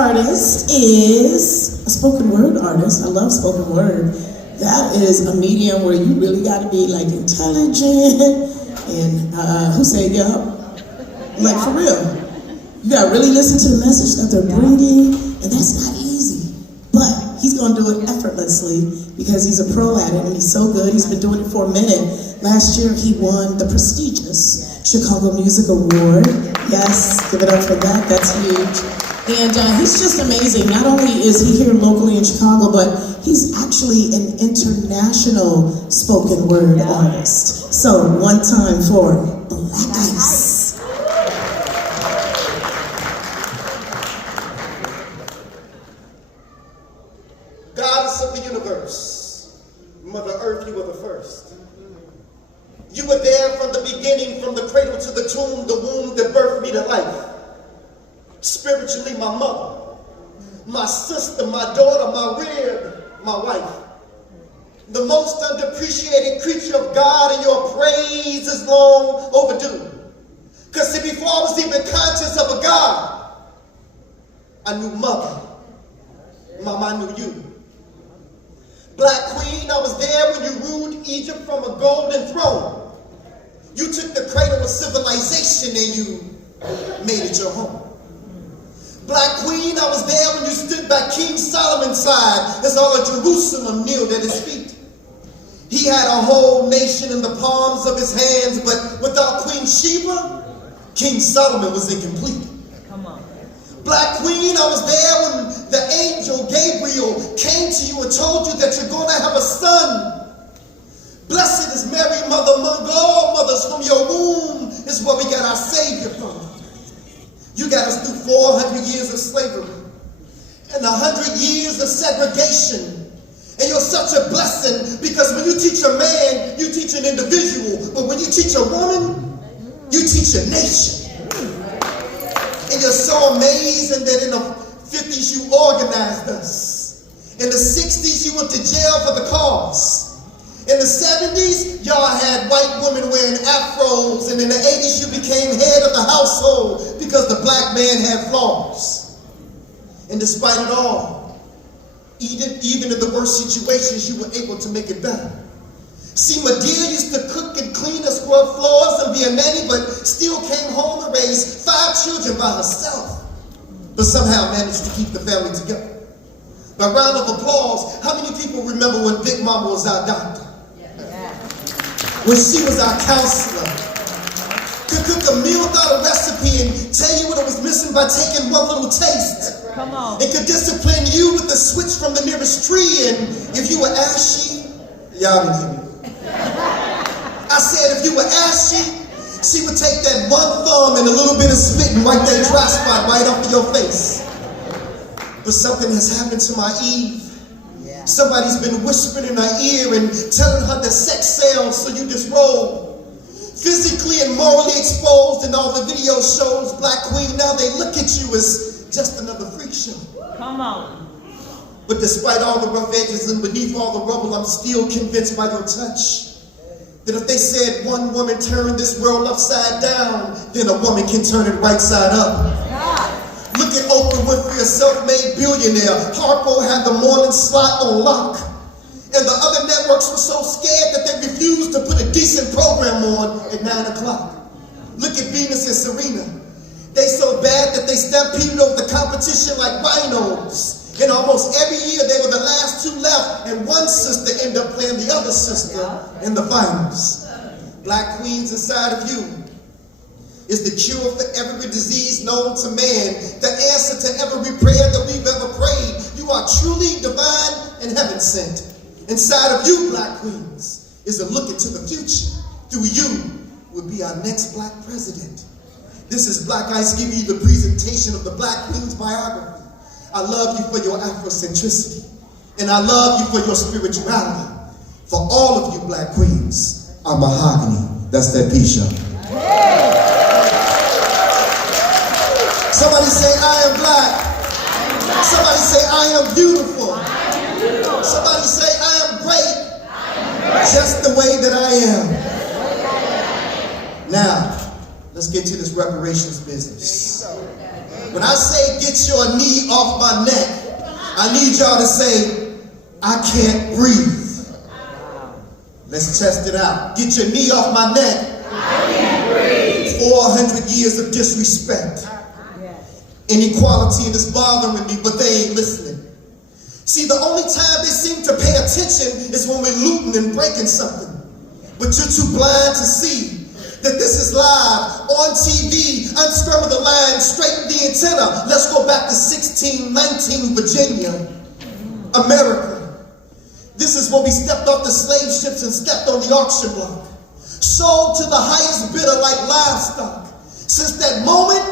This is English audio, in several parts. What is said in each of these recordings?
artist is a spoken word artist. I love spoken word. That is a medium where you really got to be like intelligent and who said yup? Like for real. You got to really listen to the message that they're bringing, and that's not easy. But he's going to do it effortlessly because he's a pro at it and he's so good. He's been doing it for a minute. Last year he won the prestigious Chicago Music Award. Yes, give it up for that. That's huge. And he's just amazing. Not only is he here locally in Chicago, but he's actually an international spoken word artist. So one time for Blaq. Goddess of the universe, Mother Earth, you were the first. You were there from the beginning, from the cradle to the tomb, the womb that birthed me to life. Spiritually, my mother, my sister, my daughter, my rib, my wife. The most underappreciated creature of God, and your praise is long overdue. Because see, before I was even conscious of a God, I knew mother. Mama, I knew you. Black Queen, I was there when you ruled Egypt from a golden throne. You took the cradle of civilization and you made it your home. Black Queen, I was there when you stood by King Solomon's side as all of Jerusalem kneeled at his feet. He had a whole nation in the palms of his hands, but without Queen Sheba, King Solomon was incomplete. Come on. Black Queen, I was there when the angel Gabriel came to you and told you that you're going to have a son. Blessed is Mary, mother among all mothers. From your womb is where we got our Savior from. You got us through 400 years of slavery and 100 years of segregation. And you're such a blessing because when you teach a man, you teach an individual. But when you teach a woman, you teach a nation. And you're so amazing that in the 50s you organized us. In the 60s you went to jail for the cause. In the 70s, y'all had white women wearing afros, and in the 80s, you became head of the household because the black man had flaws. And despite it all, even in the worst situations, you were able to make it better. See, Medea used to cook and clean and scrub floors and be a nanny, but still came home and raised 5 children by herself, but somehow managed to keep the family together. By round of applause, how many people remember when Big Mama was our doctor? When she was our counselor, could cook a meal without a recipe and tell you what it was missing by taking one little taste. Come on. It could discipline you with the switch from the nearest tree, and if you were ashy, y'all didn't hear me. I said if you were ashy, she would take that one thumb and a little bit of spit and wipe that dry spot right off of your face. But something has happened to my Eve. Somebody's been whispering in her ear and telling her that sex sells, so you disrobe. Physically and morally exposed in all the video shows, Black Queen, now they look at you as just another freak show. Come on. But despite all the rough edges and beneath all the rubble, I'm still convinced by your touch that if they said one woman turned this world upside down, then a woman can turn it right side up. Look at Oprah Winfrey, a self-made billionaire. Harpo had the morning slot on lock. And the other networks were so scared that they refused to put a decent program on at 9 o'clock. Look at Venus and Serena. They so bad that they stampeded over the competition like rhinos. And almost every year they were the last 2 left, and one sister ended up playing the other sister in the finals. Black Queens inside of you is the cure for every disease known to man, the answer to every prayer that we've ever prayed. You are truly divine and heaven sent. Inside of you, Black Queens, is a look into the future. Through you will be our next Black president. This is Black Ice giving you the presentation of the Black Queen's biography. I love you for your Afrocentricity, and I love you for your spirituality. For all of you Black Queens are mahogany. That's that P-show. Somebody say, I am black. Somebody say, I am beautiful. Somebody say, I am great. Just the way that I am. Now, let's get to this reparations business. When I say get your knee off my neck, I need y'all to say, I can't breathe. Let's test it out. Get your knee off my neck. I can't breathe. 400 years of disrespect. Inequality, and it's bothering me, but they ain't listening. See, the only time they seem to pay attention is when we're looting and breaking something. But you're too blind to see that this is live on TV. Unscramble the line, straighten the antenna. Let's go back to 1619 Virginia, America. This is when we stepped off the slave ships and stepped on the auction block. Sold to the highest bidder like livestock. Since that moment,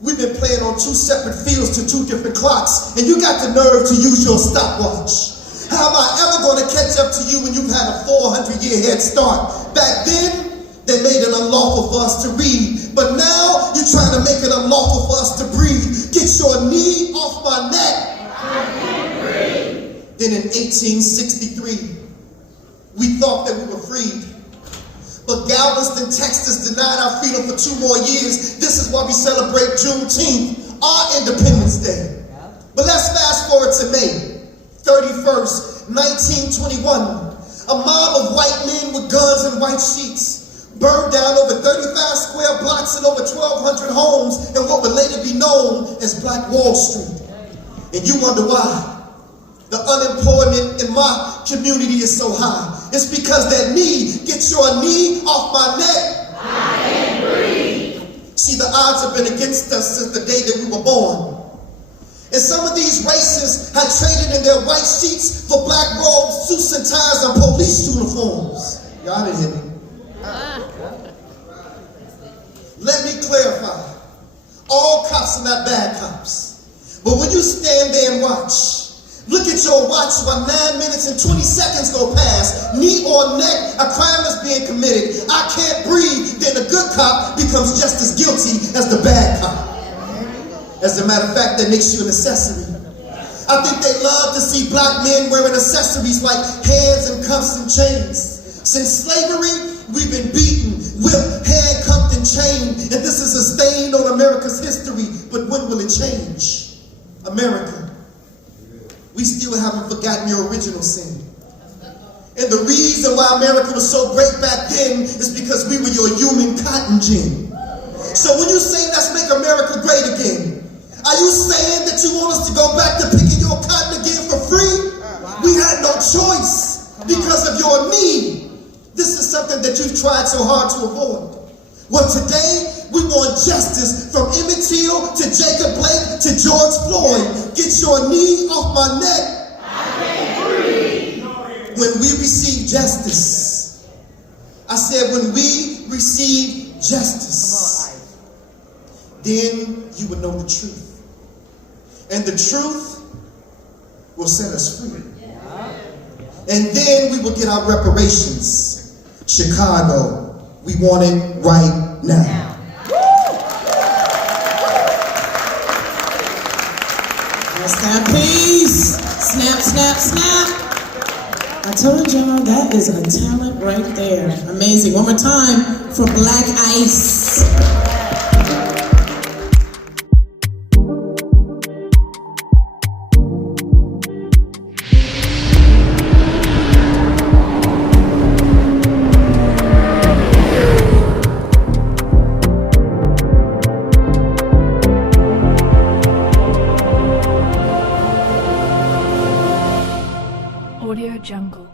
we've been playing on two separate fields to two different clocks, and you got the nerve to use your stopwatch. How am I ever going to catch up to you when you've had a 400-year head start? Back then, they made it unlawful for us to read, but now you're trying to make it unlawful for us to breathe. Get your knee off my neck. I can't breathe. Then in 1863, we thought that we were freed. But Galveston, Texas denied our freedom for 2 more years. This is why we celebrate Juneteenth, our Independence Day. But let's fast forward to May 31st, 1921. A mob of white men with guns and white sheets burned down over 35 square blocks and over 1,200 homes in what would later be known as Black Wall Street. And you wonder why the unemployment in my community is so high. It's because that knee, get your knee off my neck. I can't breathe. See, the odds have been against us since the day that we were born. And some of these racists had traded in their white sheets for black robes, suits and ties, and police uniforms. Y'all didn't hear me. Let me clarify. All cops are not bad cops. But when you stand there and watch, look at your watch while 9 minutes and 20 seconds go past, knee or neck, a crime is being committed. I can't breathe. Then the good cop becomes just as guilty as the bad cop. As a matter of fact, that makes you an accessory. I think they love to see black men wearing accessories like hands and cuffs and chains. Since slavery, we've been beaten, whipped, handcuffed, and chained. And this is a stain on America's history. But when will it change? America, we still haven't forgotten your original sin. And the reason why America was so great back then is because we were your human cotton gin. So when you say let's make America great again, are you saying that you want us to go back to picking your cotton again for free? We had no choice because of your need. This is something that you've tried so hard to avoid. Well, today, we want justice from Emmett Till to Jacob Blaq to George Floyd. Get your knee off my neck. I can't breathe. When we receive justice, I said when we receive justice, then you will know the truth. And the truth will set us free. And then we will get our reparations. Chicago, we want it right now. That's that peace. Snap, snap, snap. I told y'all that is a talent right there. Amazing. One more time for Black Ice. Audio Jungle.